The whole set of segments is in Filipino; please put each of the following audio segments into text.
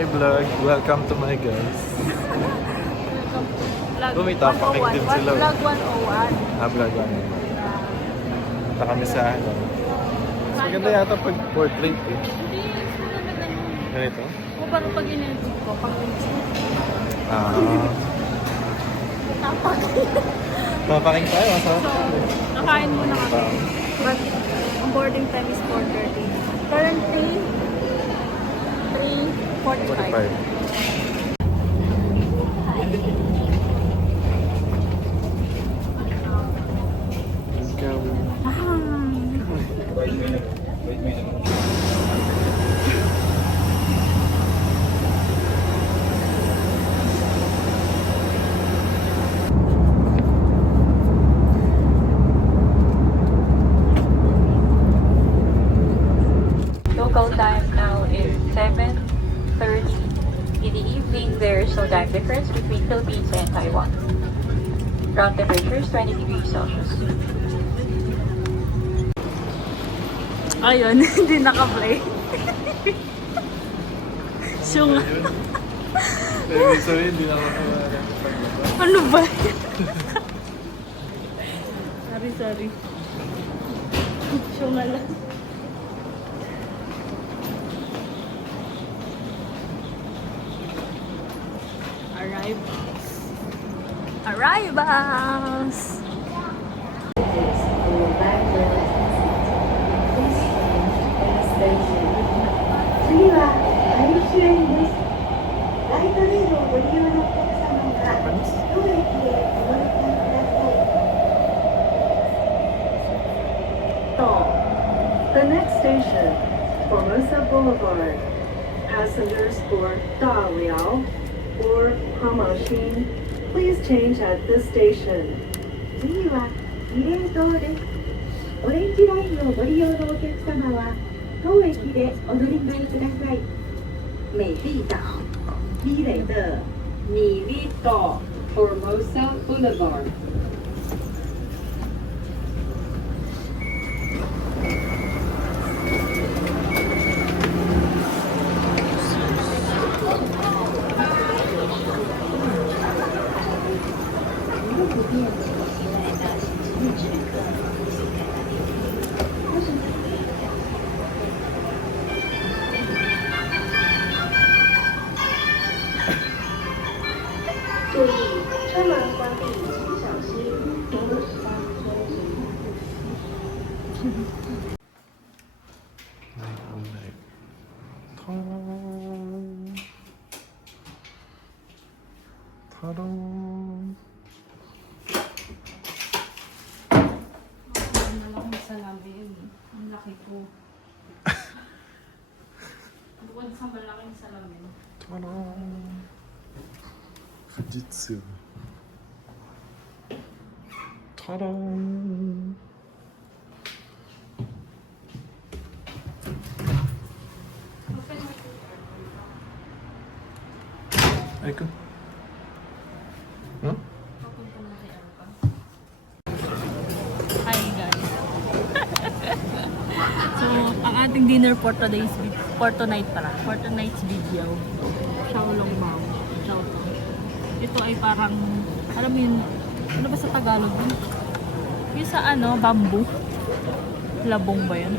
Hi vlog, welcome to my guys. Vlog Tumitapaking din sila. Vlog 101. Vlog 101. Punta kami sa ano. Maganda yata pag portrait eh. Hindi, maganda ganun. Ganito? O parang pag in-edit ko, pag tapak. Papaking tayo, masarap. So, nakain muna kami. But, ang boarding time is 4:30. Currently, 3:45. 45. Local time now is 7:30 in the evening. There's no time difference between Philippines and Taiwan. Ground temperature is 20 degrees Celsius. Ayun, hindi naka-play. Syung. Sorry, hindi na makawala. Ano ba? sorry. Syung nga lang. Arrivals! The next station, Formosa Boulevard. Passengers for Daliao or Hamoshin, please change at this station. 次は二連島です。オレンジラインをご利用のお客様は当駅でお乗り換えください。美丽岛，美丽的米丽岛 Formosa Boulevard。注意，车门关闭，请小心。Tarong! Ang malaking salamin. Ang laki ko. Bukod sa malaking salamin. Tarong! Fujitsu. Tarong! Ay ko. Huh? Papunta na si Alpa. Hi guys. So, ang ating dinner for tonight pala. For tonight's video. Xiaolong Bao. Xiaolong. Ito ay parang, alam mo yun, ano ba sa Tagalog yun? Yung sa ano, bamboo. Labong ba yun?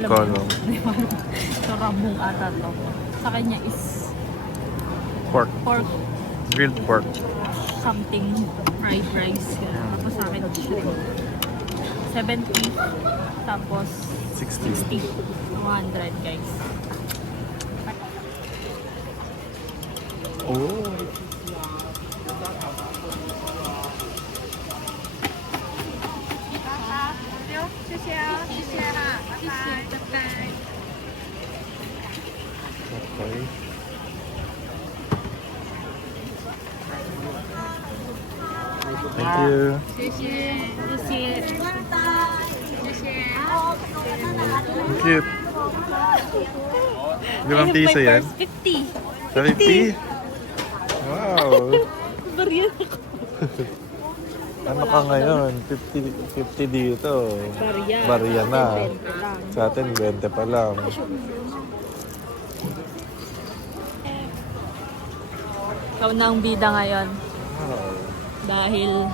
Alam mo Kolong. yun? So, rambong ata to. Sa kanya is Pork. pork Grilled pork. something fried rice. Tapos sa akin shrimp. 70. Tapos 60. 100 guys. Oh! Okay. Thank you. Ang cute. Limang piso yan? 50. 50? Wow! Baryan ako. Ano ka ngayon? 50 dito. Barya. Barya na. 20 lang. Sa atin, 20 pa lang. Ikaw na ang bida ngayon. Oo. Dahil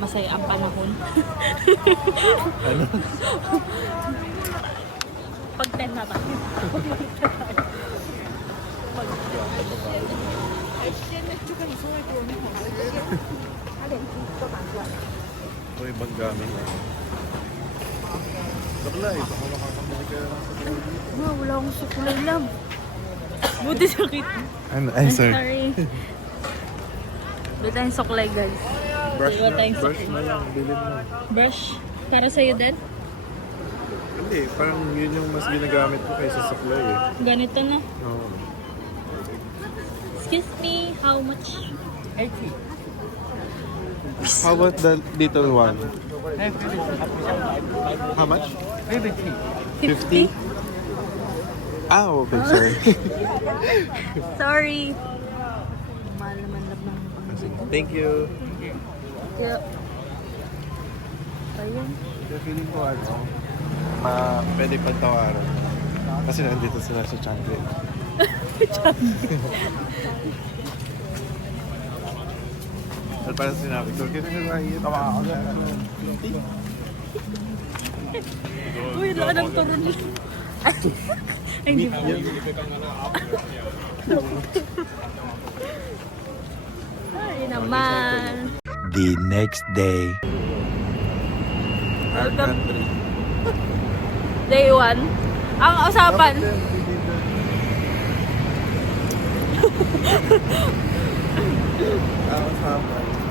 masaya ang panahon. Ano? Pag 10 na tayo. Ito ibang gamit. Saklay, baka makakamali ka lang sa Ma, wala akong suklay lang. Buti sakit. Ano? I'm sorry. Wala tayong suklay, guys. Brush Wala na, tayong brush suklay. na lang, bilhin mo. Brush? Para sa'yo din? Hindi, parang yun yung mas ginagamit ko kaysa saklay eh. Ganito na. Oo. Excuse me, how much? 80. How about the little one? How much? 50? Ah, okay, sorry. Sorry. Mahal naman lab ng Thank you. Kaya... Ayun. So, feeling ko pwede pagtawaran. Kasi nandito sila sa Changi. At parang sinabi ko, kinagawa tawa ako na Uy, wala ng turon. Ay, hindi pa. Ay, naman. The next day. Welcome. Day 1. Ang usapan.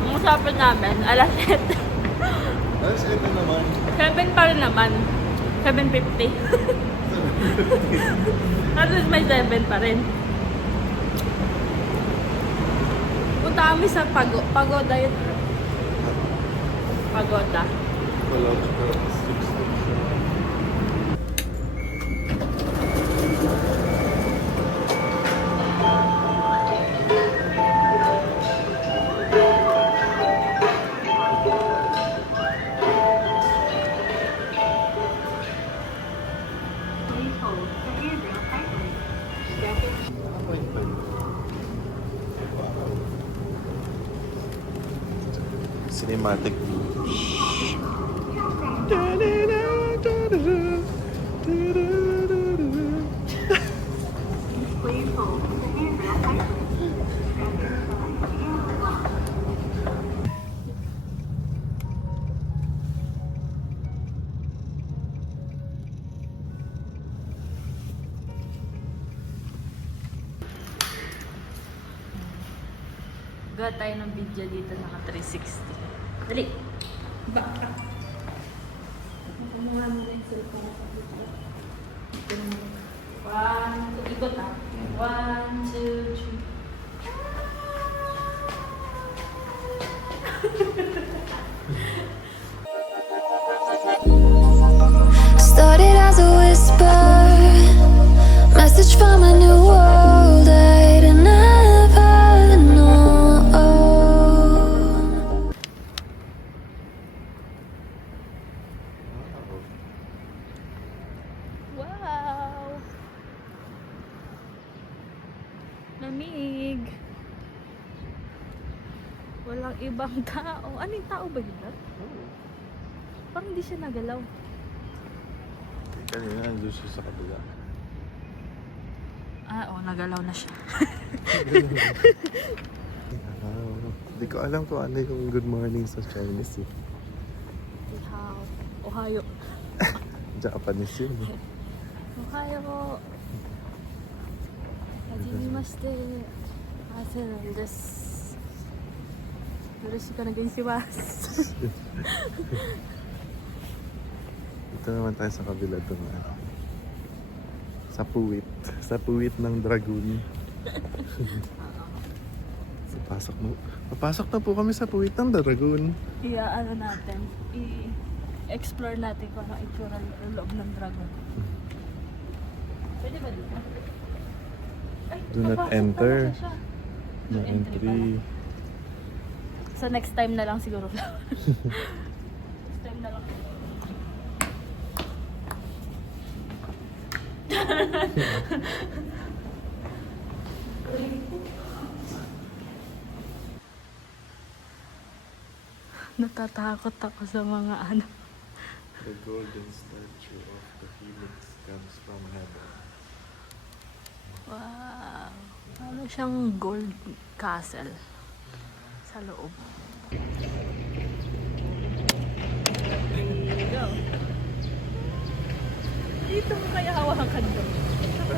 Ang usapan namin, alas 7. Alas 7 naman. 7 pa rin naman. 7:50. At least may 7 pa rin. Punta kami sa Pagoda yun. Pagoda. Cinematic view. Gawa tayo ng video dito naka 360. Dali! Back ka! Kumuha mo rin cellphone sa video. Ito naman. 1, 2, ikot ah. 1, 2, 3. Started as a whisper, message from a new world I'd never known. Wow! Lamig! Walang ibang tao. Ano yung tao ba yun? Parang hindi siya nagalaw. Kanina nandun siya sa kabila. Ah, oo, nagalaw na siya. Hindi ko alam kung ano yung good morning sa Chinese eh. How? Ohio. Japanese yun eh. Ohio. Hajimemashite. Hasenan desu. Yoroshiku onegaishimasu. Ito naman tayo sa kabila doon. Sa puwit. Sa puwit ng Dragoon. So, papasok na po kami sa puwit ng Dragoon. Ano natin, i-explore natin kung ano itsura ng loob ng dragon. Pwede ba dito? Ay, Do not papasok enter. talaga siya. No entry. So next time na lang siguro. Next time na lang. Natatakot ako sa mga ano. The golden statue of the Phoenix comes from heaven. Wow. Ano siyang gold castle sa loob. There you go. Dito mo kaya hawakan doon. Ito na.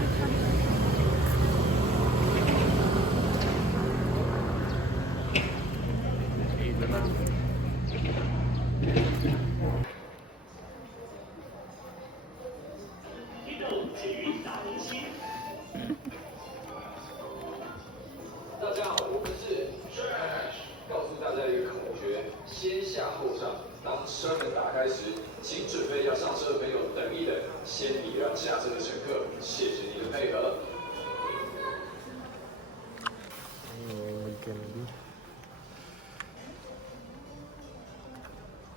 Mag-candy.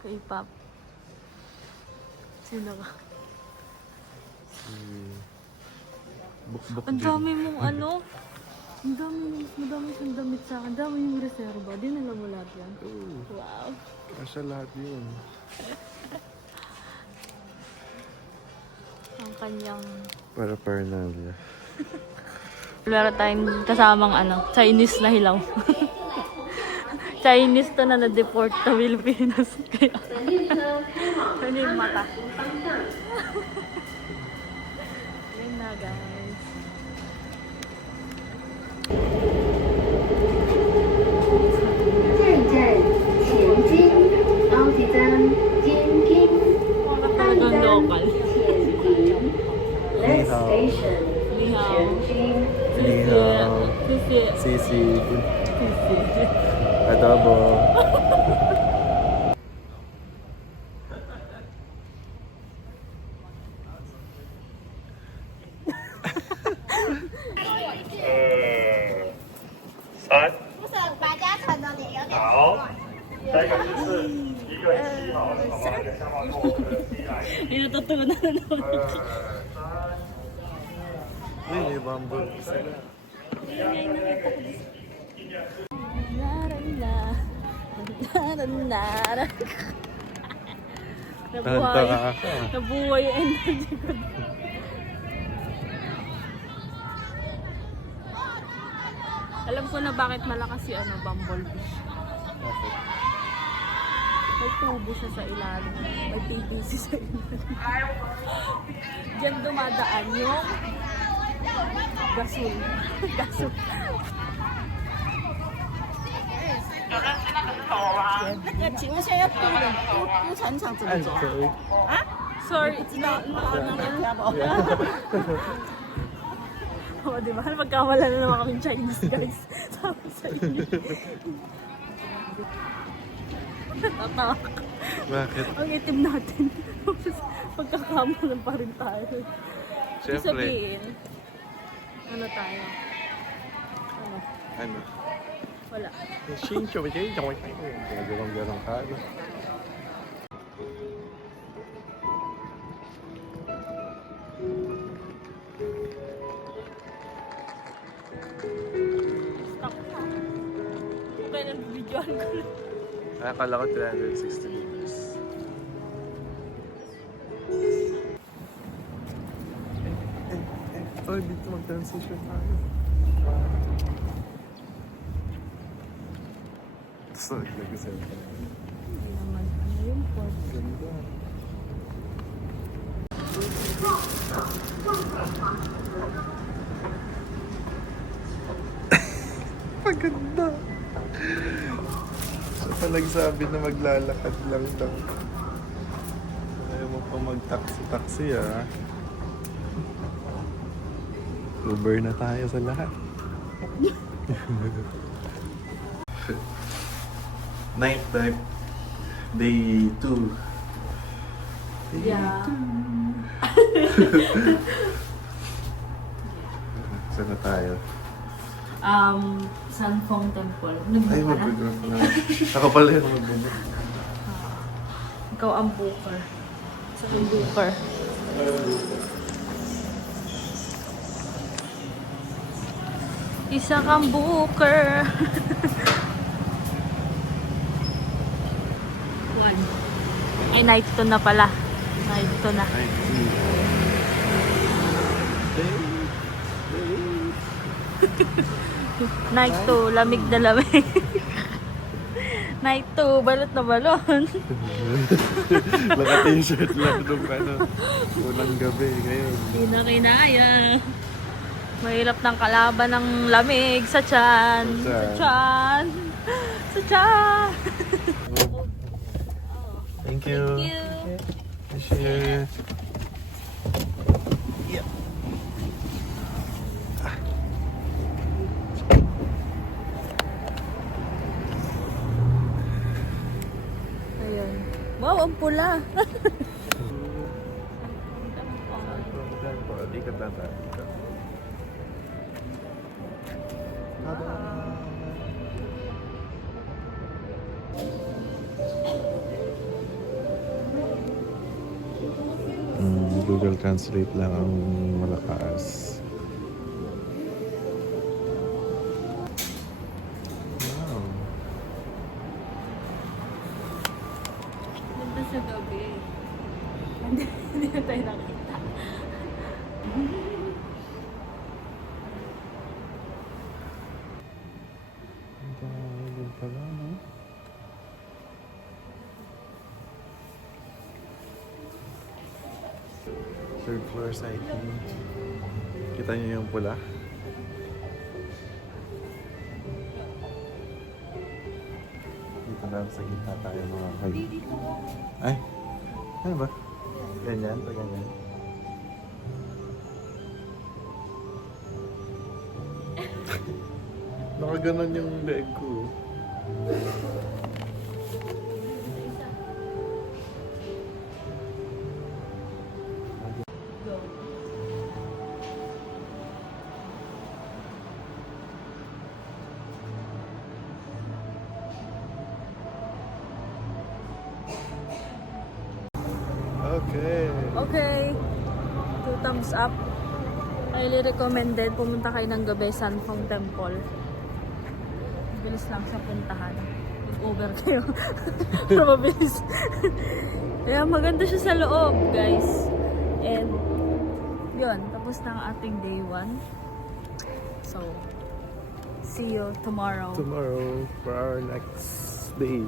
K-pop. Sino ka? Bukbuk Ang din. dami mong ano? Ang madami siyang damit sa akin. Ang dami yung reserva. Dinala mo lahat yan. Oo. Wow. Kasya lahat yun. Ang kanyang... Para paranalia. Meron tayong kasamang ano, Chinese na hilaw. Chinese to na na-deport sa Pilipinas. Kaya, ano yung mata? Yun na guys. Mga talagang local. Next station, Ni hao. Tianjin. Ni hao. Sisi. Sisi. Sisi. Adobo. Inututunan na naman. Uy, may bamboo. Tanta ka ako. Nabuhay yung energy ko. Alam ko na bakit malakas si ano, Bumblebee. Bakit? May tubo siya sa ilalim. May PVC sa ilalim. Diyan dumadaan yung gasol. Gasol. Okay. Sorry, it's not. Oo, di ba? Magkamala na naman kaming Chinese guys. Sabi sa inyo. Natatawa. Bakit? Ang itim natin. Pagkakamala pa rin tayo. Ibig Siyempre. sabihin, ano tayo? Ano? Ano? Wala. Shincho, garang ka. Ano? Stuck na. Kaya nag-videoan ko lang. Akala ko 360 meters. Oh, dito mag-transition tayo. So, nag-cellphone. Hindi naman. Ano yung port? Ganda. Maganda. So, nagsabi na maglalakad lang daw. Ayaw mo pa mag-taxi-taxi ah. Uber na tayo sa lahat. Night time. Day 2. Yeah. Saan na tayo? Sanfeng Temple. Ay, Nag-book ka na? mag-graph na. Ako pala yung mag-book. Ikaw ang booker. Sa booker. Isa kang booker. Ay, night 2 na pala. Night 2 na. Night 2. Night 2, lamig na lamig. Night 2, balot na balon. Naka-t-shirt lang nung unang gabi ngayon. Hindi na kinaya. Mahirap ng kalaban ng lamig sa tiyan. Sa tiyan. Sa tiyan. Thank you. Thank you. Appreciate it. Ayun. Wow, ang pula. Ikat lang tayo. Ikat. Google Translate lang ang malakas. Wow. Ganda sa gabi. Hindi na tayo nakita. Ang dami pala, no? Third floor sighting. Kita niyo yung pula? Dito na sa gitna tayo mga kayo. Ay! Ano ba? Ganyan? Pa ganyan? Nakaganon yung leg ko. Okay. Okay. 2 thumbs up. Highly recommended. Pumunta kayo ng gabi Sanfeng Temple. Mabilis lang sa puntahan. Mag-over kayo. Pero mabilis. Kaya maganda siya sa loob, guys. And, yun. Tapos na ang ating day 1. So, see you tomorrow. Tomorrow for our next day.